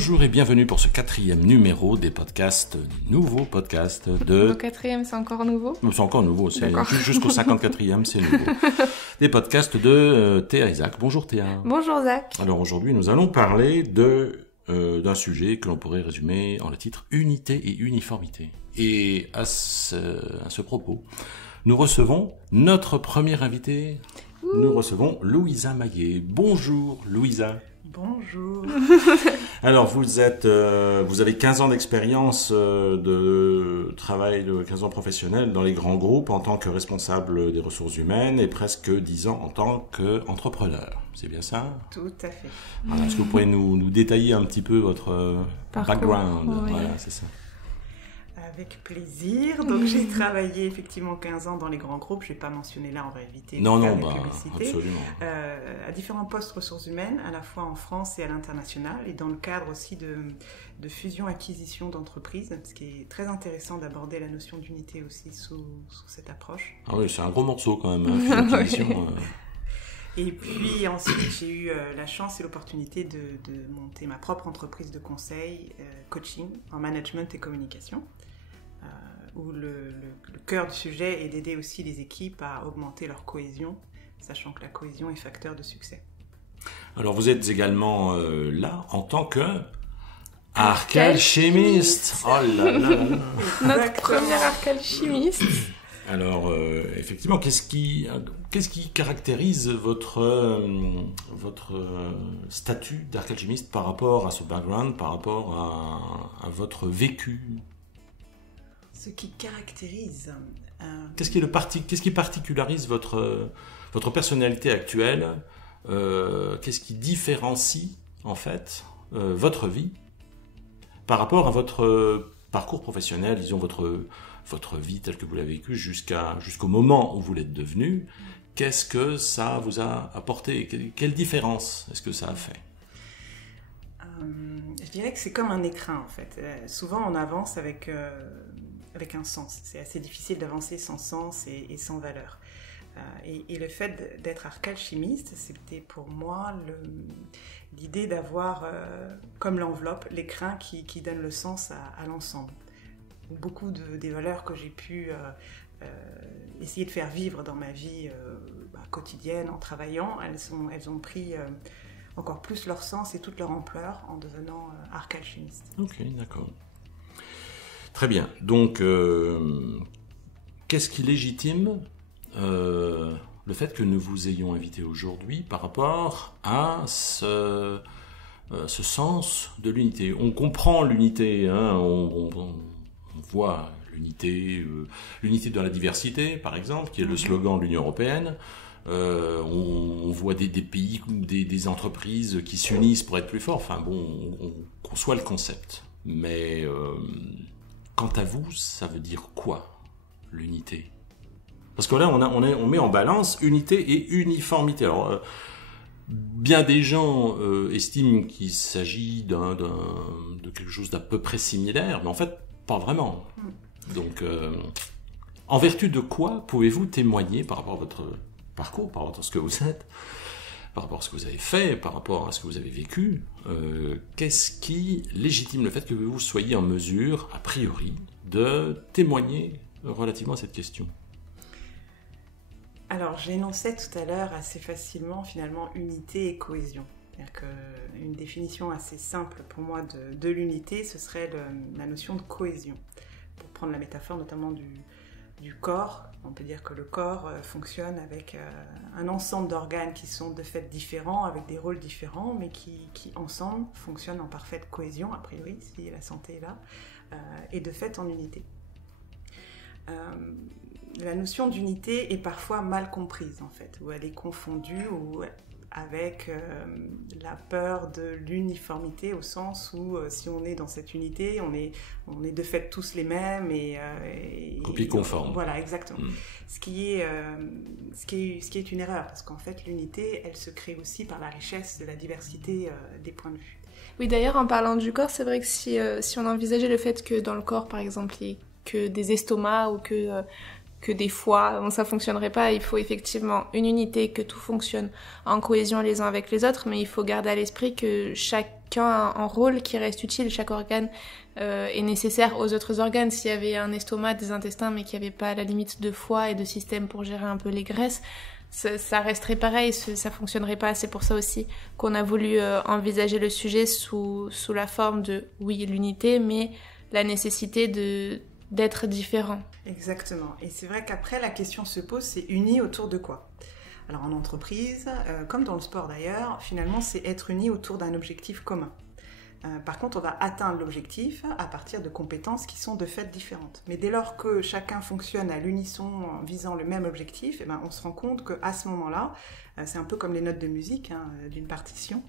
Bonjour et bienvenue pour ce 4e numéro des podcasts, nouveau podcast de... Le 4e, c'est encore nouveau? C'est encore nouveau, c'est jusqu'au 54e, c'est nouveau. Des podcasts de Théa et Zach. Bonjour Théa. Bonjour Zach. Alors aujourd'hui, nous allons parler d'un sujet que l'on pourrait résumer en le titre « Unité et uniformité ». Et à ce propos, nous recevons notre première invitée. Nous recevons Louisa Maillet. Bonjour Louisa. Bonjour. Alors vous avez 15 ans d'expérience de travail, de 15 ans professionnel dans les grands groupes en tant que responsable des ressources humaines et presque 10 ans en tant qu'entrepreneur. C'est bien ça? Tout à fait. Alors, est-ce que vous pourriez nous détailler un petit peu votre background? Oui. Voilà, c'est ça. Avec plaisir. Donc j'ai travaillé effectivement 15 ans dans les grands groupes. Je ne vais pas mentionner là, on va éviter Non, de faire bah, de publicité. absolument. À différents postes ressources humaines, à la fois en France et à l'international, et dans le cadre aussi de fusion-acquisition d'entreprises, ce qui est très intéressant d'aborder la notion d'unité aussi sous cette approche. Ah oui, c'est un gros morceau quand même, hein, fusion-acquisition. Et puis ensuite, j'ai eu la chance et l'opportunité de monter ma propre entreprise de conseil, coaching en management et communication, où le cœur du sujet est d'aider aussi les équipes à augmenter leur cohésion, sachant que la cohésion est facteur de succès. Alors vous êtes également là en tant que arcalchimiste. Oh là là là là. Notre première arcalchimiste. Alors, effectivement, qu'est-ce qui caractérise votre statut d'arcalchimiste par rapport à ce background, par rapport à votre vécu? Ce qui caractérise... Qu'est-ce qui particularise votre personnalité actuelle? Qu'est-ce qui différencie, en fait, votre vie par rapport à votre parcours professionnel, disons votre vie telle que vous l'avez vécue jusqu'au moment où vous l'êtes devenu? Qu'est-ce que ça vous a apporté? Quelle différence est-ce que ça a fait? Je dirais que c'est comme un écrin, en fait. Souvent, on avance avec un sens. C'est assez difficile d'avancer sans sens et sans valeur. Et le fait d'être arcalchimiste, c'était pour moi l'idée d'avoir, comme l'enveloppe, l'écrin qui donne le sens à l'ensemble. Beaucoup des valeurs que j'ai pu essayer de faire vivre dans ma vie quotidienne, en travaillant, elles ont pris encore plus leur sens et toute leur ampleur en devenant arcalchimiste. Ok, d'accord. Très bien. Donc, qu'est-ce qui légitime le fait que nous vous ayons invité aujourd'hui par rapport à ce sens de l'unité? On comprend l'unité, hein, on voit l'unité dans la diversité, par exemple, qui est le slogan de l'Union européenne. On voit des pays, des entreprises qui s'unissent pour être plus forts. Enfin bon, on conçoit le concept. Mais quant à vous, ça veut dire quoi, l'unité? Parce que là, on met en balance unité et uniformité. Alors, bien des gens estiment qu'il s'agit de quelque chose d'à peu près similaire, mais en fait, pas vraiment. Donc, en vertu de quoi pouvez-vous témoigner par rapport à votre parcours, par rapport à ce que vous êtes, par rapport à ce que vous avez fait, par rapport à ce que vous avez vécu, qu'est-ce qui légitime le fait que vous soyez en mesure, a priori, de témoigner relativement à cette question? Alors, j'énonçais tout à l'heure assez facilement, finalement, unité et cohésion. C'est-à-dire qu'une définition assez simple pour moi de l'unité, ce serait la notion de cohésion. Pour prendre la métaphore notamment du corps, on peut dire que le corps fonctionne avec un ensemble d'organes qui sont de fait différents, avec des rôles différents, mais qui ensemble fonctionnent en parfaite cohésion, a priori, si la santé est là, et de fait en unité. La notion d'unité est parfois mal comprise, en fait, où elle est confondue avec la peur de l'uniformité, au sens où si on est dans cette unité, on est de fait tous les mêmes et copie conforme. Voilà, exactement. Ce qui est une erreur, parce qu'en fait l'unité, elle se crée aussi par la richesse de la diversité des points de vue. Oui, d'ailleurs, en parlant du corps, c'est vrai que si on envisageait le fait que dans le corps, par exemple, il n'y ait que des estomacs ou que des fois, ça fonctionnerait pas. Il faut effectivement une unité, que tout fonctionne en cohésion les uns avec les autres, mais il faut garder à l'esprit que chaque un rôle qui reste utile. Chaque organe est nécessaire aux autres organes. S'il y avait un estomac, des intestins, mais qu'il n'y avait pas à la limite de foie et de système pour gérer un peu les graisses, ça resterait pareil, ça fonctionnerait pas. C'est pour ça aussi qu'on a voulu envisager le sujet sous la forme de, oui, l'unité, mais la nécessité d'être différent. Exactement. Et c'est vrai qu'après, la question se pose, c'est uni autour de quoi ? Alors en entreprise, comme dans le sport d'ailleurs, finalement, c'est être uni autour d'un objectif commun. Par contre, on va atteindre l'objectif à partir de compétences qui sont de fait différentes. Mais dès lors que chacun fonctionne à l'unisson en visant le même objectif, on se rend compte qu'à ce moment-là, c'est un peu comme les notes de musique d'une partition,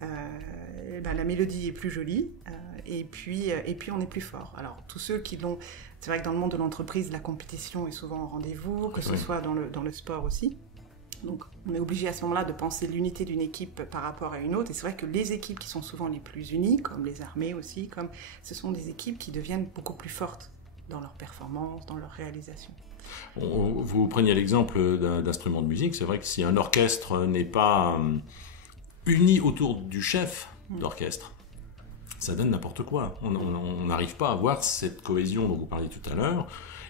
la mélodie est plus jolie et puis on est plus fort. Alors tous ceux qui l'ont, c'est vrai que dans le monde de l'entreprise, la compétition est souvent au rendez-vous, que ce soit dans le sport aussi. Donc on est obligé à ce moment-là de penser l'unité d'une équipe par rapport à une autre. Et c'est vrai que les équipes qui sont souvent les plus unies, comme les armées aussi, ce sont des équipes qui deviennent beaucoup plus fortes dans leur performance, dans leur réalisation. Vous preniez l'exemple d'instrument de musique. C'est vrai que si un orchestre n'est pas uni autour du chef d'orchestre, ça donne n'importe quoi. On n'arrive pas à avoir cette cohésion dont vous parliez tout à l'heure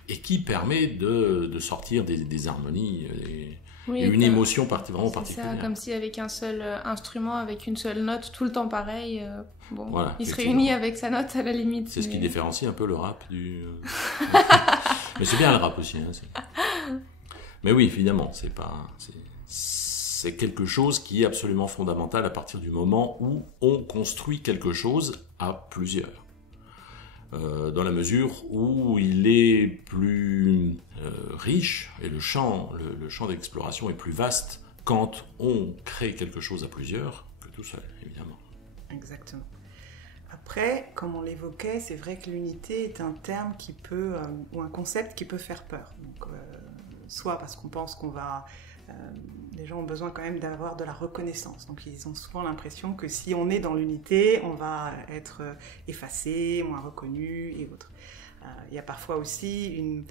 et qui permet de sortir des harmonies et une émotion vraiment particulière. C'est ça, comme si avec un seul instrument, avec une seule note, tout le temps pareil, voilà, il se réunit avec sa note à la limite. C'est ce qui différencie un peu le rap du... Mais c'est bien le rap aussi. Mais oui, évidemment, c'est quelque chose qui est absolument fondamental à partir du moment où on construit quelque chose à plusieurs. Dans la mesure où il est plus riche et le champ d'exploration est plus vaste quand on crée quelque chose à plusieurs que tout seul, évidemment. Exactement. Après, comme on l'évoquait, c'est vrai que l'unité est un terme qui peut, ou un concept qui peut faire peur. Donc, soit parce qu'on pense qu'on va... les gens ont besoin quand même d'avoir de la reconnaissance. Donc ils ont souvent l'impression que si on est dans l'unité, on va être effacé, moins reconnu et autres. Il y a parfois aussi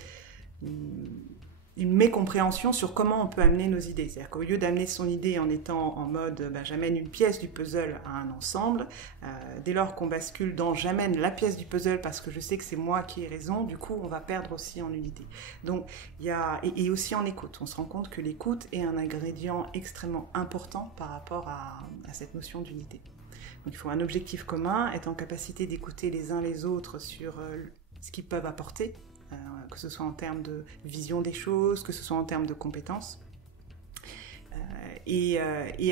une mécompréhension sur comment on peut amener nos idées. C'est-à-dire qu'au lieu d'amener son idée en étant en mode j'amène une pièce du puzzle à un ensemble, dès lors qu'on bascule dans j'amène la pièce du puzzle parce que je sais que c'est moi qui ai raison, du coup on va perdre aussi en unité. Donc il y a et aussi en écoute. On se rend compte que l'écoute est un ingrédient extrêmement important par rapport à cette notion d'unité. Donc il faut un objectif commun, être en capacité d'écouter les uns les autres sur ce qu'ils peuvent apporter, que ce soit en termes de vision des choses, que ce soit en termes de compétences, et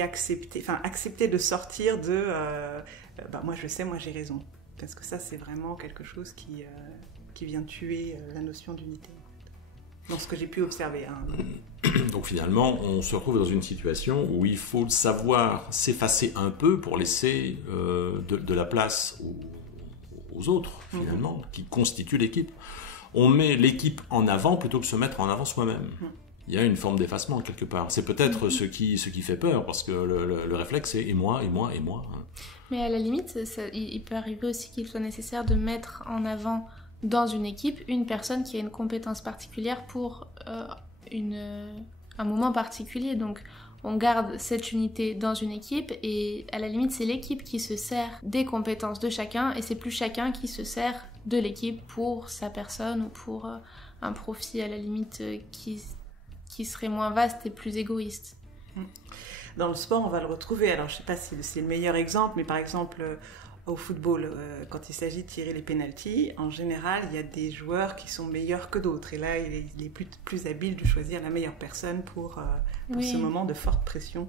accepter de sortir de moi je sais, moi j'ai raison, parce que ça c'est vraiment quelque chose qui vient tuer la notion d'unité, dans ce que j'ai pu observer. Donc finalement, on se retrouve dans une situation où il faut savoir s'effacer un peu pour laisser de la place aux autres, finalement, qui constituent l'équipe. On met l'équipe en avant plutôt que de se mettre en avant soi-même. Il y a une forme d'effacement quelque part. C'est peut-être ce qui fait peur, parce que le réflexe c'est et moi. Mais à la limite, il peut arriver aussi qu'il soit nécessaire de mettre en avant dans une équipe une personne qui a une compétence particulière pour un moment particulier. Donc on garde cette unité dans une équipe et à la limite c'est l'équipe qui se sert des compétences de chacun et c'est plus chacun qui se sert de l'équipe pour sa personne ou pour un profit à la limite qui serait moins vaste et plus égoïste. Dans le sport on va le retrouver, alors je ne sais pas si c'est le meilleur exemple, mais par exemple au football, quand il s'agit de tirer les pénaltys, en général, il y a des joueurs qui sont meilleurs que d'autres. Et là, il est plus habile de choisir la meilleure personne pour ce moment de forte pression.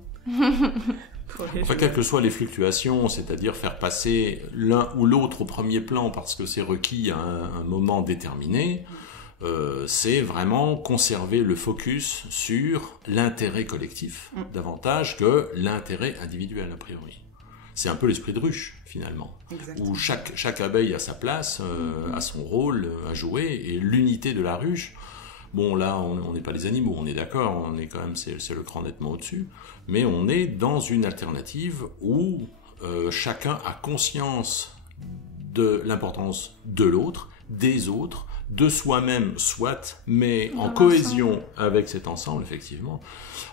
Enfin, quelles que soient les fluctuations, c'est-à-dire faire passer l'un ou l'autre au premier plan parce que c'est requis à un moment déterminé, c'est vraiment conserver le focus sur l'intérêt collectif, davantage que l'intérêt individuel, a priori. C'est un peu l'esprit de ruche, finalement, exactement, où chaque abeille a sa place, a son rôle à jouer, et l'unité de la ruche, bon là on n'est pas les animaux, on est d'accord, on est quand même, c'est le cran nettement au-dessus, mais on est dans une alternative où chacun a conscience de l'importance de l'autre, des autres, de soi-même, soit, mais en Dans cohésion l'ensemble. avec cet ensemble, effectivement.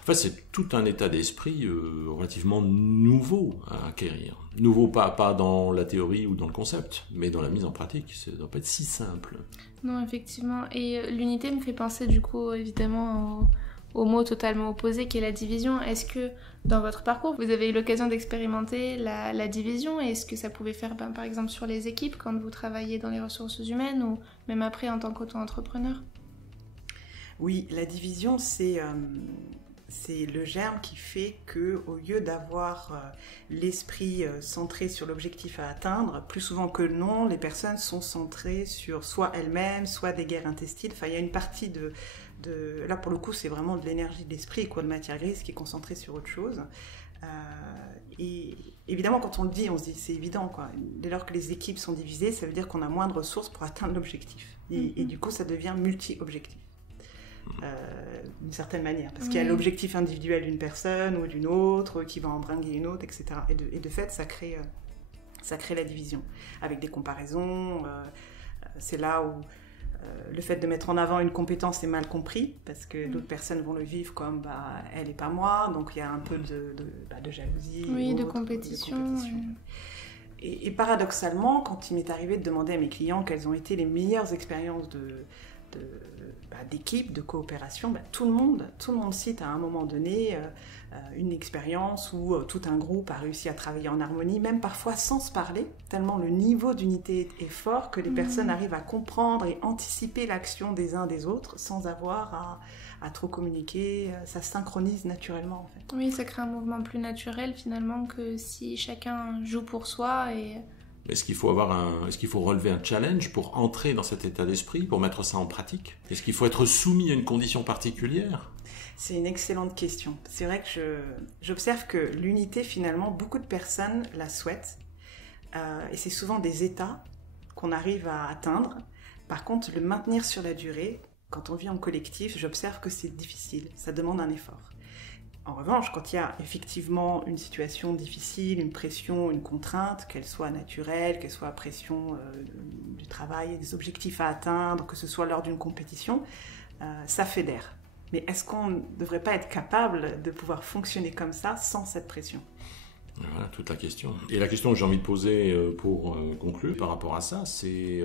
En fait, c'est tout un état d'esprit relativement nouveau à acquérir. Nouveau, pas dans la théorie ou dans le concept, mais dans la mise en pratique. Ça ne doit pas être si simple. Non, effectivement. Et l'unité me fait penser du coup évidemment au mot totalement opposé qui est la division. Est-ce que dans votre parcours, vous avez eu l'occasion d'expérimenter la division? Est-ce que ça pouvait faire par exemple sur les équipes quand vous travaillez dans les ressources humaines ou même après en tant qu'auto-entrepreneur? Oui, la division, c'est le germe qui fait que, au lieu d'avoir l'esprit centré sur l'objectif à atteindre, plus souvent que non, les personnes sont centrées sur soit elles-mêmes, soit des guerres intestines. Enfin, il y a une partie là, pour le coup, c'est vraiment de l'énergie de l'esprit, de matière grise qui est concentrée sur autre chose. Et évidemment, quand on le dit, on se dit c'est évident, quoi. Dès lors que les équipes sont divisées, ça veut dire qu'on a moins de ressources pour atteindre l'objectif. Et du coup, ça devient multi-objectif. D'une certaine manière, parce qu'il y a l'objectif individuel d'une personne ou d'une autre qui va en bringuer une autre, etc. Et de fait, ça crée la division avec des comparaisons. C'est là où le fait de mettre en avant une compétence est mal compris, parce que d'autres personnes vont le vivre comme elle et pas moi, donc il y a un peu de jalousie, de compétition. Et paradoxalement, quand il m'est arrivé de demander à mes clients quelles ont été les meilleures expériences d'équipe, de coopération, tout le monde cite à un moment donné une expérience où tout un groupe a réussi à travailler en harmonie, même parfois sans se parler, tellement le niveau d'unité est fort que les personnes arrivent à comprendre et anticiper l'action des uns des autres sans avoir à trop communiquer. Ça se synchronise naturellement, en fait. Oui, ça crée un mouvement plus naturel finalement que si chacun joue pour soi et... Est-ce qu'il faut relever un challenge pour entrer dans cet état d'esprit, pour mettre ça en pratique? Est-ce qu'il faut être soumis à une condition particulière? C'est une excellente question. C'est vrai que j'observe que l'unité, finalement, beaucoup de personnes la souhaitent. Et c'est souvent des états qu'on arrive à atteindre. Par contre, le maintenir sur la durée, quand on vit en collectif, j'observe que c'est difficile. Ça demande un effort. En revanche, quand il y a effectivement une situation difficile, une pression, une contrainte, qu'elle soit naturelle, qu'elle soit pression du travail, des objectifs à atteindre, que ce soit lors d'une compétition, ça fédère. Mais est-ce qu'on ne devrait pas être capable de pouvoir fonctionner comme ça sans cette pression ? Voilà toute la question. Et la question que j'ai envie de poser pour conclure par rapport à ça, c'est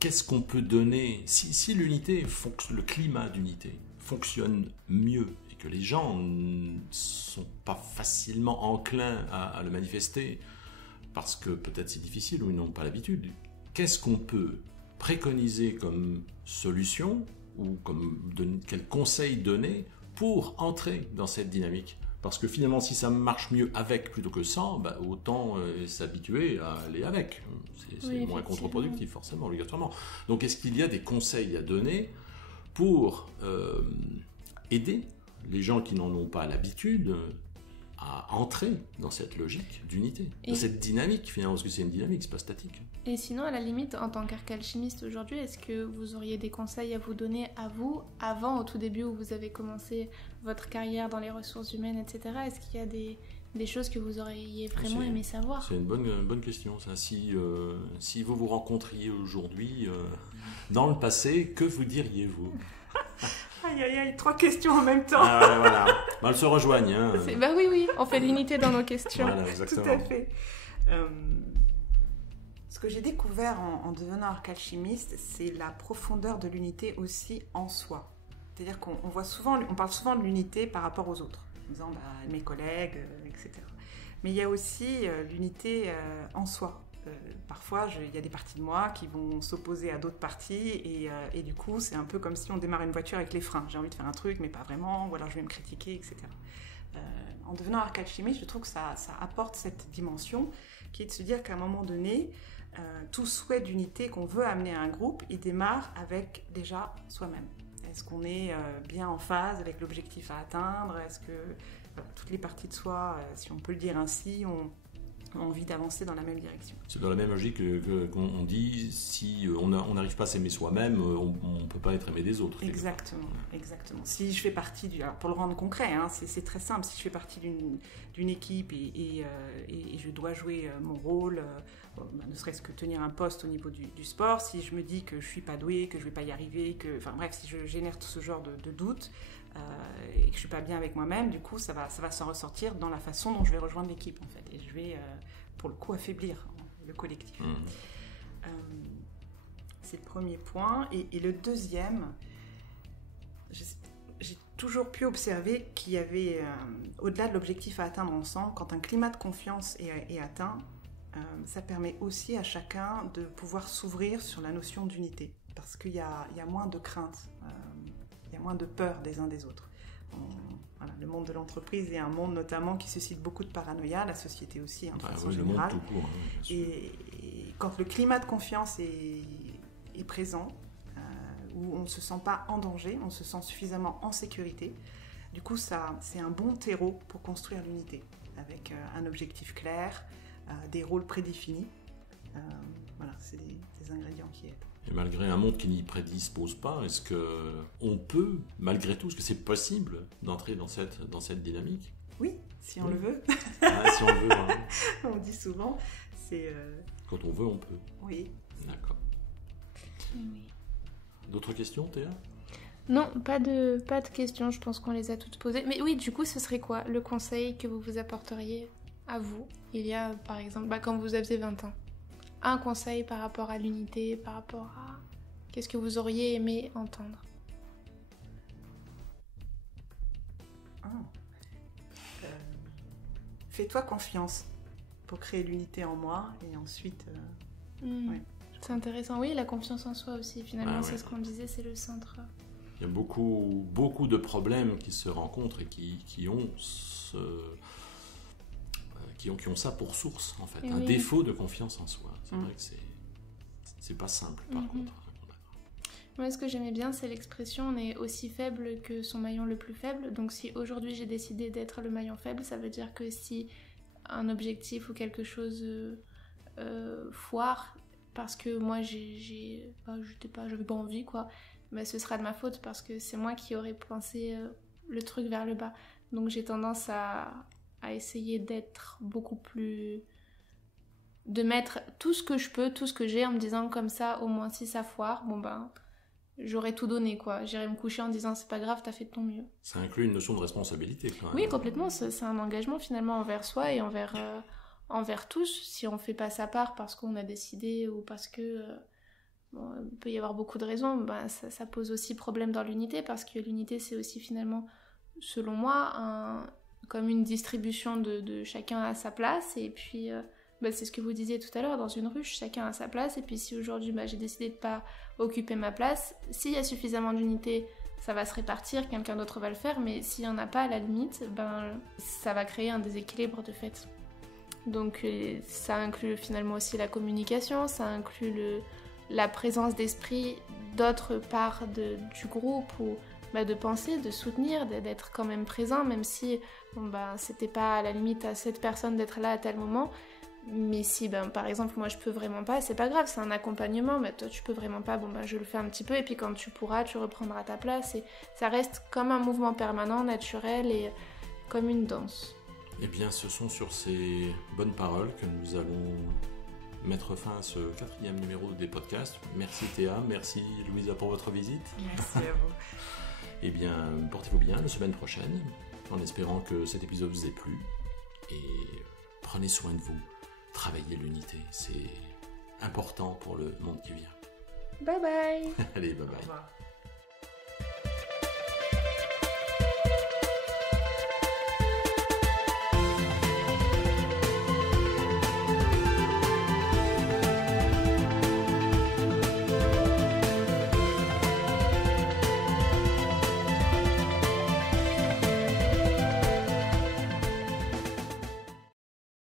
qu'est-ce qu'on peut donner si l'unité, le climat d'unité fonctionne mieux, que les gens ne sont pas facilement enclins à le manifester parce que peut-être c'est difficile ou ils n'ont pas l'habitude. Qu'est-ce qu'on peut préconiser comme solution ou quel conseil donner pour entrer dans cette dynamique? Parce que finalement, si ça marche mieux avec plutôt que sans, autant s'habituer à aller avec. C'est moins contre-productif, forcément, obligatoirement. Donc, est-ce qu'il y a des conseils à donner pour aider les gens qui n'en ont pas l'habitude à entrer dans cette logique d'unité, dans cette dynamique finalement, parce que c'est une dynamique, c'est pas statique. Et sinon, à la limite, en tant qu'alchimiste aujourd'hui, est-ce que vous auriez des conseils à vous donner à vous, avant, au tout début où vous avez commencé votre carrière dans les ressources humaines, etc. Est-ce qu'il y a des choses que vous auriez vraiment aimé savoir? C'est une bonne question, ça. Si vous vous rencontriez aujourd'hui, dans le passé, que vous diriez-vous? Aïe, aïe, aïe, 3 questions en même temps. Ah, voilà. Elles se rejoignent. Hein. Oui, on fait l'unité dans nos questions. Voilà, exactement. Tout à fait. Ce que j'ai découvert en devenant arcalchimiste, c'est la profondeur de l'unité aussi en soi. C'est-à-dire qu'on parle souvent de l'unité par rapport aux autres, en disant mes collègues, etc. Mais il y a aussi l'unité en soi. Parfois, il y a des parties de moi qui vont s'opposer à d'autres parties et du coup, c'est un peu comme si on démarre une voiture avec les freins. J'ai envie de faire un truc, mais pas vraiment, ou alors je vais me critiquer, etc. En devenant arcalchimiste, je trouve que ça apporte cette dimension qui est de se dire qu'à un moment donné, tout souhait d'unité qu'on veut amener à un groupe, il démarre avec déjà soi-même. Est-ce qu'on est bien en phase avec l'objectif à atteindre? Est-ce que toutes les parties de soi, si on peut le dire ainsi, ont ont envie d'avancer dans la même direction. C'est dans la même logique qu'on dit, si on n'arrive pas à s'aimer soi-même, on ne peut pas être aimé des autres. Exactement. Si je fais partie alors pour le rendre concret, hein, c'est très simple, si je fais partie d'une équipe et je dois jouer mon rôle, ne serait-ce que tenir un poste au niveau du sport, si je me dis que je ne suis pas douée, que je ne vais pas y arriver, si je génère tout ce genre de doutes, et que je ne suis pas bien avec moi-même, du coup ça va s'en ressortir dans la façon dont je vais rejoindre l'équipe en fait, et je vais pour le coup affaiblir le collectif. C'est le premier point. Et le deuxième, j'ai toujours pu observer qu'il y avait, au-delà de l'objectif à atteindre ensemble, quand un climat de confiance est atteint, ça permet aussi à chacun de pouvoir s'ouvrir sur la notion d'unité, parce qu'il y a moins de crainte, il y a moins de peur des uns des autres. Le monde de l'entreprise est un monde notamment qui suscite beaucoup de paranoïa, la société aussi, de façon générale. Le monde tout court, et quand le climat de confiance est présent, où on ne se sent pas en danger, on se sent suffisamment en sécurité, du coup c'est un bon terreau pour construire l'unité, avec un objectif clair, des rôles prédéfinis. C'est des ingrédients qui aident. Et malgré un monde qui n'y prédispose pas, est-ce qu'on peut, malgré tout, est-ce que c'est possible d'entrer dans cette dynamique ? Oui, si on le veut. Si on le veut, hein. On dit souvent, c'est... Quand on veut, on peut. Oui. D'accord. Oui. D'autres questions, Théa ? Non, pas de questions, je pense qu'on les a toutes posées. Mais oui, du coup, ce serait quoi le conseil que vous apporteriez à vous, il y a, par exemple, quand vous aviez 20 ans ? Un conseil par rapport à l'unité, par rapport à... Qu'est-ce que vous auriez aimé entendre ? Fais-toi confiance pour créer l'unité en moi et ensuite... ouais. C'est intéressant, oui, la confiance en soi aussi, finalement, c'est ce qu'on disait, c'est le centre. Il y a beaucoup de problèmes qui se rencontrent et qui ont ça pour source, en fait, un défaut de confiance en soi. C'est vrai que c'est pas simple, par contre. Moi, ce que j'aimais bien, c'est l'expression « on est aussi faible que son maillon le plus faible ». Donc, si aujourd'hui j'ai décidé d'être le maillon faible, ça veut dire que si un objectif ou quelque chose foire, parce que moi, j'avais pas envie, quoi, ce sera de ma faute parce que c'est moi qui aurais pensé le truc vers le bas. Donc, j'ai tendance à essayer d'être beaucoup plus... de mettre tout ce que je peux, tout ce que j'ai, en me disant comme ça, au moins si ça foire, j'aurais tout donné, quoi. J'irais me coucher en disant c'est pas grave, t'as fait de ton mieux. Ça inclut une notion de responsabilité, quand même. Oui, complètement. C'est un engagement finalement envers soi et envers tous. Si on fait pas sa part parce qu'on a décidé ou parce que il peut y avoir beaucoup de raisons, ça pose aussi problème dans l'unité, parce que l'unité c'est aussi finalement, selon moi, comme une distribution de chacun à sa place. Et puis c'est ce que vous disiez tout à l'heure, dans une ruche, chacun a sa place. Et puis si aujourd'hui j'ai décidé de pas occuper ma place, s'il y a suffisamment d'unité, ça va se répartir, quelqu'un d'autre va le faire. Mais s'il y en a pas, à la limite, ça va créer un déséquilibre de fait. Donc ça inclut finalement aussi la communication, ça inclut la présence d'esprit d'autres parts du groupe, ou de penser, de soutenir, d'être quand même présent, même si c'était pas à la limite à cette personne d'être là à tel moment. Mais si par exemple moi je peux vraiment pas, c'est pas grave, c'est un accompagnement, toi tu peux vraiment pas, je le fais un petit peu, et puis quand tu pourras, tu reprendras ta place, et ça reste comme un mouvement permanent, naturel, et comme une danse. Eh bien, ce sont sur ces bonnes paroles que nous allons mettre fin à ce 4e numéro des podcasts. Merci Théa, merci Louisa pour votre visite. Merci à vous. Eh bien, portez-vous bien la semaine prochaine, en espérant que cet épisode vous ait plu. Et prenez soin de vous, travaillez l'unité, c'est important pour le monde qui vient. Bye bye. Allez, bye bye. Au revoir.